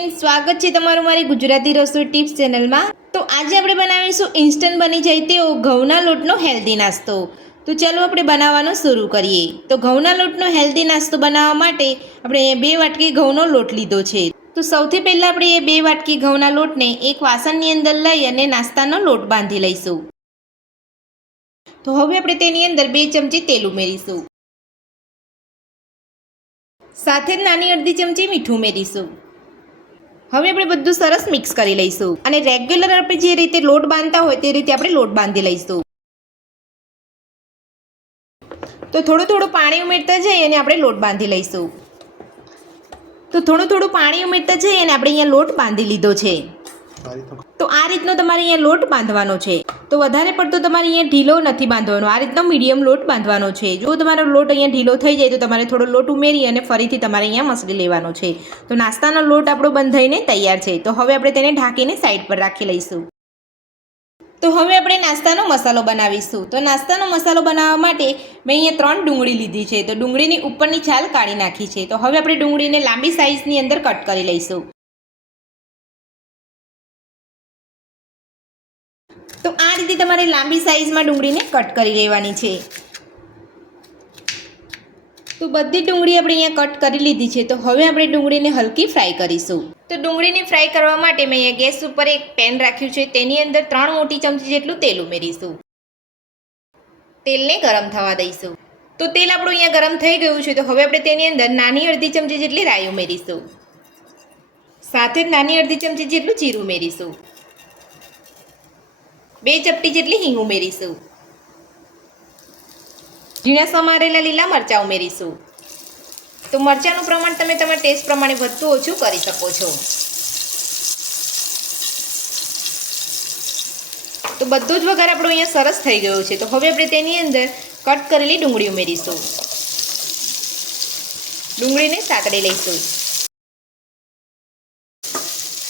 Friend, સ્વાગત છે તમારું મારી ગુજરાતી રસોઈ ટિપ્સ ચેનલમાં। તો આજે આપણે બનાવીશું ઇન્સ્ટન્ટ બની જાય તેવો ઘઉંના લોટનો હેલ્ધી નાસ્તો। તો ચાલો આપણે બનાવવાનું શરૂ કરીએ। તો ઘઉંના લોટનો હેલ્ધી નાસ્તો બનાવવા માટે આપણે 2 વાટકી ઘઉંનો લોટ લીધો છે। તો સૌથી પહેલાં આપણે એ 2 વાટકી ઘઉંના લોટને એક વાસણની અંદર લઈ અને નાસ્તાનો લોટ બાંધી લઈશું। તો હવે આપણે તેની અંદર 2 ચમચી તેલ ઉમેરીશું, સાથે જ નાની અડધી ચમચી મીઠું ઉમેરીશું। હવે આપણે બધું સરસ મિક્સ કરી લઈશું અને રેગ્યુલર આપણે જે રીતે લોટ બાંધતા હોય તે રીતે આપણે લોટ બાંધી લઈશું। તો થોડું પાણી ઉમેરતા જઈ અને આપણે લોટ બાંધી લઈશું। તો થોડું પાણી ઉમેરતા જઈ અને આપણે અહીંયા લોટ બાંધી લીધો છે। તો આ રીતનો તમારે અહીંયા લોટ બાંધવાનો છે। તો વધારે પડતો તમારે અહીંયા ઢીલો નથી બાંધવાનો, આ રીતનો મીડિયમ લોટ બાંધવાનો છે। જો તમારો લોટ અહીંયા ઢીલો થઈ જાય તો તમારે થોડો લોટ ઉમેરી અને ફરીથી તમારે અહીંયા મસળી લેવાનો છે। તો નાસ્તાનો લોટ આપણો બંધાઈને તૈયાર છે। તો હવે આપણે તેને ઢાંકીને સાઈડ પર રાખી લઈશું। તો હવે આપણે નાસ્તાનો મસાલો બનાવીશું। તો નાસ્તાનો મસાલો બનાવવા માટે મેં અહીંયા 3 ડુંગળી લીધી છે। તો ડુંગળીની ઉપરની છાલ કાઢી નાખી છે। તો હવે આપણે ડુંગળીને લાંબી સાઈઝની અંદર કટ કરી લઈશું। તો આ રીતે તમારે લાંબી સાઈઝમાં ડુંગળીને કટ કરી લેવાની છે। તો બધી ડુંગળી આપણે અહીંયા કટ કરી લીધી છે। તો હવે આપણે ડુંગળીને હલકી ફ્રાય કરીશું। તો ડુંગળીને ફ્રાય કરવા માટે મેં અહીંયા ગેસ ઉપર એક પેન રાખ્યું છે, તેની અંદર 3 મોટી ચમચી જેટલું તેલ ઉમેરીશું। તેલને ગરમ થવા દઈશું। તો તેલ આપણું અહીંયા ગરમ થઈ ગયું છે। તો હવે આપણે તેની અંદર નાની અડધી ચમચી જેટલી રાઈ ઉમેરીશું, સાથે જ નાની અડધી ચમચી જેટલું જીરું ઉમેરીશું, 2 ચપટી જેટલી હિંગ ઉમેરીશું, ઝીણા સમારેલા લીલા મરચાં ઉમેરીશું। તો મરચાંનું પ્રમાણ તમે તમારા ટેસ્ટ પ્રમાણે વધતું ઓછું કરી શકો છો। તો બધો જ વઘાર આપણો અહીંયા સરસ થઈ ગયો છે। તો હવે આપણે તેની અંદર કટ કરેલી ડુંગળી ઉમેરીશું, ડુંગળીને સાતળી લઈશું।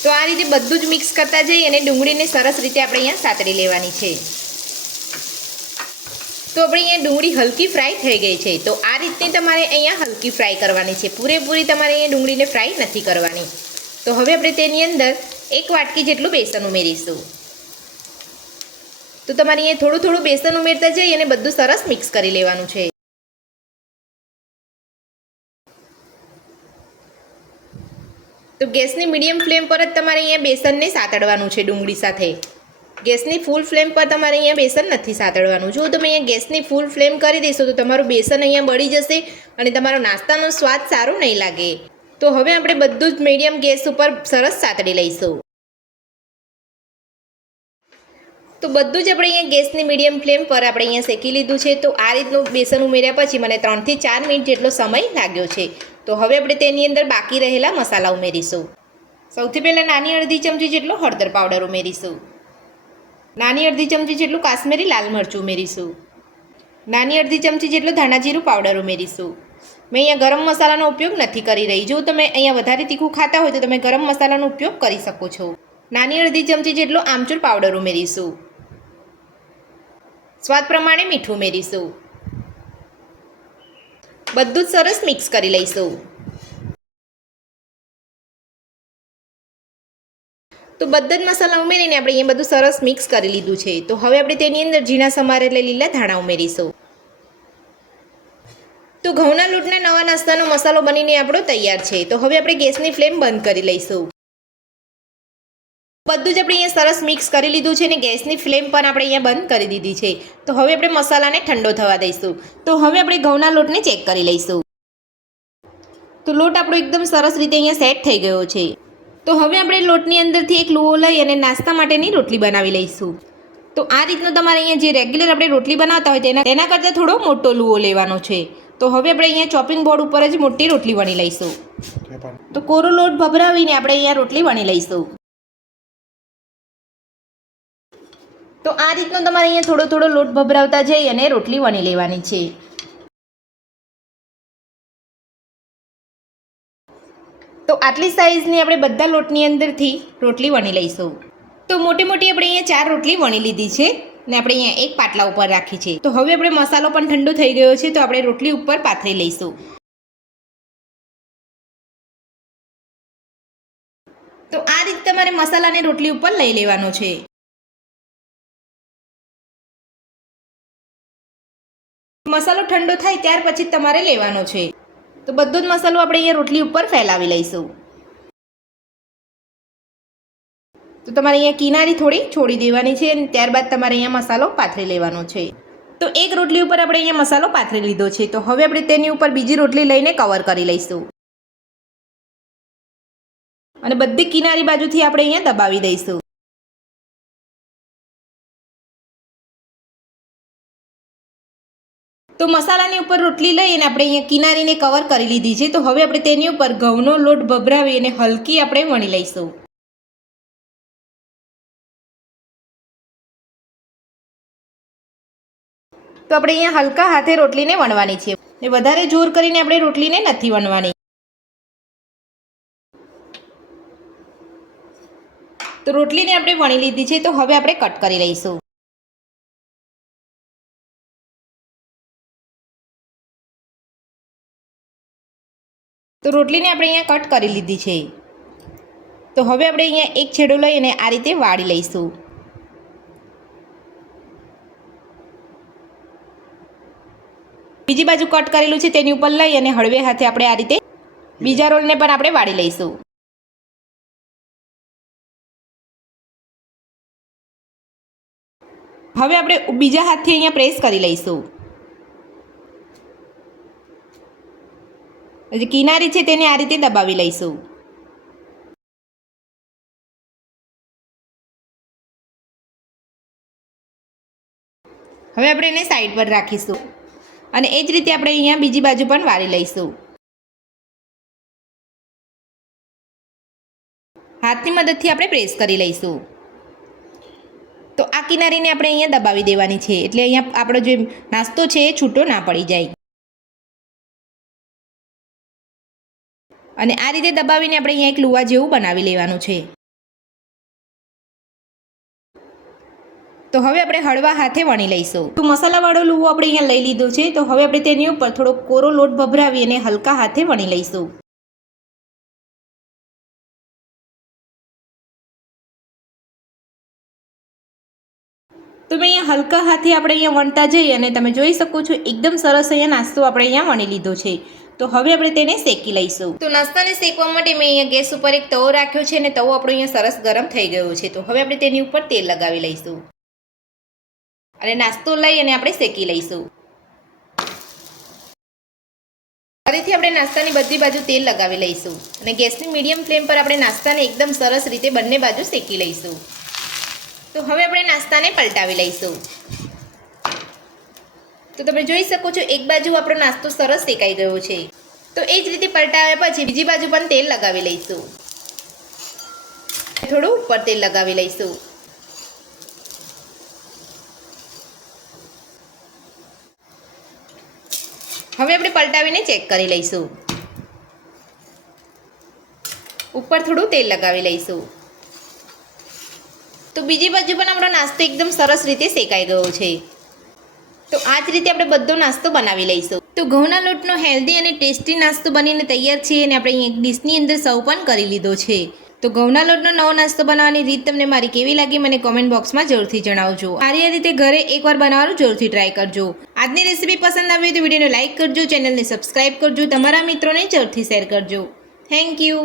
તો આ રીતે બધું જ મિક્સ કરતા જઈ અને ડુંગળીને સરસ રીતે આપણે અહીંયા સાતળી લેવાની છે। તો આપણે અહીંયા ડુંગળી હલકી ફ્રાય થઈ ગઈ છે। તો આ રીતની તમારે અહીંયા હલકી ફ્રાય કરવાની છે, પૂરેપૂરી તમારે અહીંયા ડુંગળીને ફ્રાય નથી કરવાની। તો હવે આપણે તેની અંદર 1 વાટકી જેટલું બેસન ઉમેરીશું। તો તમારે અહીંયા થોડું બેસન ઉમેરતા જઈ અને બધું સરસ મિક્સ કરી લેવાનું છે। તો ગેસની મીડિયમ ફ્લેમ પર જ તમારે અહીંયા બેસનને સાતળવાનું છે ડુંગળી સાથે। ગેસની ફૂલ ફ્લેમ પર તમારે અહીંયા બેસન નથી સાતળવાનું। જો તમે અહીંયા ગેસની ફૂલ ફ્લેમ કરી દેશો તો તમારું બેસન અહીંયા બળી જશે અને તમારો નાસ્તાનો સ્વાદ સારો નહીં લાગે। તો હવે આપણે બધું જ મીડિયમ ગેસ ઉપર સરસ સાતળી લઈશું। તો બધું જ આપણે અહીંયા ગેસની મીડિયમ ફ્લેમ પર આપણે અહીંયા શેકી લીધું છે। તો આ રીતનું બેસન ઉમેર્યા પછી મને 3 થી 4 મિનિટ જેટલો સમય લાગ્યો છે। તો હવે આપણે તેની અંદર બાકી રહેલા મસાલા ઉમેરીશું। સૌથી પહેલાં નાની અડધી ચમચી જેટલો હળદર પાવડર ઉમેરીશું, નાની અડધી ચમચી જેટલું કાશ્મીરી લાલ મરચું ઉમેરીશું, નાની અડધી ચમચી જેટલું ધાણા જીરું પાવડર ઉમેરીશું। મેં અહીંયા ગરમ મસાલાનો ઉપયોગ નથી કરી રહી। જો તમે અહીંયા વધારે તીખું ખાતા હોય તો તમે ગરમ મસાલાનો ઉપયોગ કરી શકો છો। નાની અડધી ચમચી જેટલો આમચૂર પાવડર ઉમેરીશું, સ્વાદ પ્રમાણે મીઠું ઉમેરીશું। બધું જ સરસ મિક્સ કરી લઈશું। તો બધા જ મસાલા ઉમેરીને આપણે અહીંયા બધું સરસ મિક્સ કરી લીધું છે। તો હવે આપણે તેની અંદર ઝીણા સમારેલા લીલા ધાણા ઉમેરીશું। તો ઘઉંના લોટના નવા નાસ્તાનો મસાલો બનીને આપણો તૈયાર છે। તો હવે આપણે ગેસની ફ્લેમ બંધ કરી લઈશું। બધું જ આપણે અહીંયા સરસ મિક્સ કરી લીધું છે અને ગેસની ફ્લેમ પણ આપણે અહીંયા બંધ કરી દીધી છે। તો હવે આપણે મસાલાને ઠંડો થવા દઈશું। તો હવે આપણે ઘઉંના લોટને ચેક કરી લઈશું। તો લોટ આપણો એકદમ સરસ રીતે અહીંયા સેટ થઈ ગયો છે। તો હવે આપણે લોટની અંદરથી એક લુઓ લઈ અને નાસ્તા માટેની રોટલી બનાવી લઈશું। તો આ રીતનો તમારે અહીંયા જે રેગ્યુલર આપણે રોટલી બનાવતા હોય તેના કરતાં થોડો મોટો લુઓ લેવાનો છે। તો હવે આપણે અહીંયા ચોપિંગ બોર્ડ ઉપર જ મોટી રોટલી વણી લઈશું। તો કોરો લોટ ભભરાવીને આપણે અહીંયા રોટલી વણી લઈશું। તો આ રીતનો તમારે અહીંયા થોડો લોટ ભભરાવતા જઈ અને રોટલી વણી લેવાની છે। તો આટલી સાઈઝની આપણે બધા લોટની અંદરથી રોટલી વણી લઈશું। તો મોટી આપણે અહીંયા 4 રોટલી વણી લીધી છે ને આપણે અહીંયા એક પાટલા ઉપર રાખી છે। તો હવે આપણે મસાલો પણ ઠંડો થઈ ગયો છે। તો આપણે રોટલી ઉપર પાથરી લઈશું। તો આ રીતે તમારે મસાલાને રોટલી ઉપર લઈ લેવાનો છે. મસાલો ઠંડો થાય ત્યાર પછી તમારે લેવાનો છે. તો બધો જ મસાલો આપણે અહીંયા રોટલી ઉપર ફેલાવી લઈશું. તો તમારે અહીંયા કિનારી થોડી છોડી દેવાની છે અને ત્યારબાદ તમારે અહીંયા મસાલો પાથરી લેવાનો છે. તો એક રોટલી ઉપર આપણે અહીંયા મસાલો પાથરી લીધો છે. તો હવે આપણે તેની ઉપર બીજી રોટલી લઈને કવર કરી લઈશું અને બધી કિનારી બાજુથી આપણે અહીંયા દબાવી દઈશું. તો મસાલાની ઉપર રોટલી લઈ અને આપણે અહીંયા કિનારીને કવર કરી લીધી છે. તો હવે આપણે તેની ઉપર ઘઉંનો લોટ ભભરાવી અને હલકી આપણે વણી લઈશું. તો આપણે અહીંયા હલકા હાથે રોટલીને વણવાની છે ને વધારે જોર કરીને આપણે રોટલીને નથી વણવાની. તો રોટલીને આપણે વણી લીધી છે. તો હવે આપણે કટ કરી લઈશું. તો રોટલીને આપણે અહીંયા કટ કરી લીધી છે. તો હવે આપણે અહીંયા એક છેડો લઈ અને આ રીતે વાળી લઈશું. બીજી બાજુ કટ કરેલું છે તેની ઉપર લઈ અને હળવે હાથે આપણે આ રીતે બીજા રોલને પણ આપણે વાળી લઈશું. હવે આપણે બીજા હાથથી અહીંયા પ્રેસ કરી લઈશું. જે કિનારી છે તેને આ રીતે દબાવી લઈશું. હવે આપણે એને સાઈડ પર રાખીશું અને એ જ રીતે આપણે અહીંયા બીજી બાજુ પણ વાળી લઈશું. હાથની મદદથી આપણે પ્રેસ કરી લઈશું. તો આ કિનારીને આપણે અહીંયા દબાવી દેવાની છે એટલે અહીંયા આપણો જે નાસ્તો છે એ છૂટો ના પડી જાય. અને આ રીતે દબાવીને આપણે અહીંયા એક લુવા જેવું બનાવી લેવાનું છે. તો હવે આપણે હળવા હાથે વણી લઈશું. તો મસાલાવાળો લુવો આપણે અહીંયા લઈ લીધો છે. તો હવે આપણે તેની ઉપર થોડો કોરો લોટ ભભરાવી અને હલકા હાથે વણી લઈશું. તો મેં અહીંયા હલકા હાથે આપણે અહીંયા વણતા જઈએ અને તમે જોઈ શકો છો એકદમ સરસ અહીંયા નાસ્તો આપણે અહીંયા વણી લીધો છે. તો હવે આપણે તેને શેકી લઈશું. તો નાસ્તાને શેકવા માટે મેં અહીંયા ગેસ ઉપર એક તવો રાખ્યો છે અને તવો આપણો અહીંયા સરસ ગરમ થઈ ગયો છે. તો હવે આપણે તેની ઉપર તેલ લગાવી લઈશું અને નાસ્તો લઈ અને આપણે શેકી લઈશું. ફરીથી આપણે નાસ્તાની બધી બાજુ તેલ લગાવી લઈશું અને ગેસની મીડિયમ ફ્લેમ પર આપણે નાસ્તાને એકદમ સરસ રીતે બંને બાજુ શેકી લઈશું. તો હવે આપણે નાસ્તાને પલટાવી લઈશું. તો તમે જોઈ શકો છો એક બાજુ આપણો નાસ્તો સરસ શેકાઈ ગયો છે. તો એ જ રીતે પલટાવ્યા પછી બીજી બાજુ પણ તેલ લગાવી લઈશું. થોડું ઉપર તેલ લગાવી લઈશું. હવે આપણે પલટાવીને ચેક કરી લઈશું. ઉપર થોડું તેલ લગાવી લઈશું. તો બીજી બાજુ પણ આપણો નાસ્તો એકદમ સરસ રીતે શેકાઈ ગયો છે. તો આ જ રીતે આપણે બધો નાસ્તો બનાવી લઈશું. તો ઘઉંના લોટનો હેલ્ધી અને ટેસ્ટી નાસ્તો બનીને તૈયાર છે અને આપણે એક ડીશની અંદર સર્વ પણ કરી લીધો છે. તો ઘઉંના લોટનો નવો નાસ્તો બનાવવાની રીત તમને મારી કેવી લાગી મને કોમેન્ટ બોક્સમાં જરૂરથી જણાવજો. આ રીતે ઘરે એકવાર બનાવવાનું જરૂરથી ટ્રાય કરજો. આજની રેસીપી પસંદ આવી તો વિડીયોને લાઇક કરજો, ચેનલને સબસ્ક્રાઇબ કરજો, તમારા મિત્રોને જરૂરથી શેર કરજો. Thank you.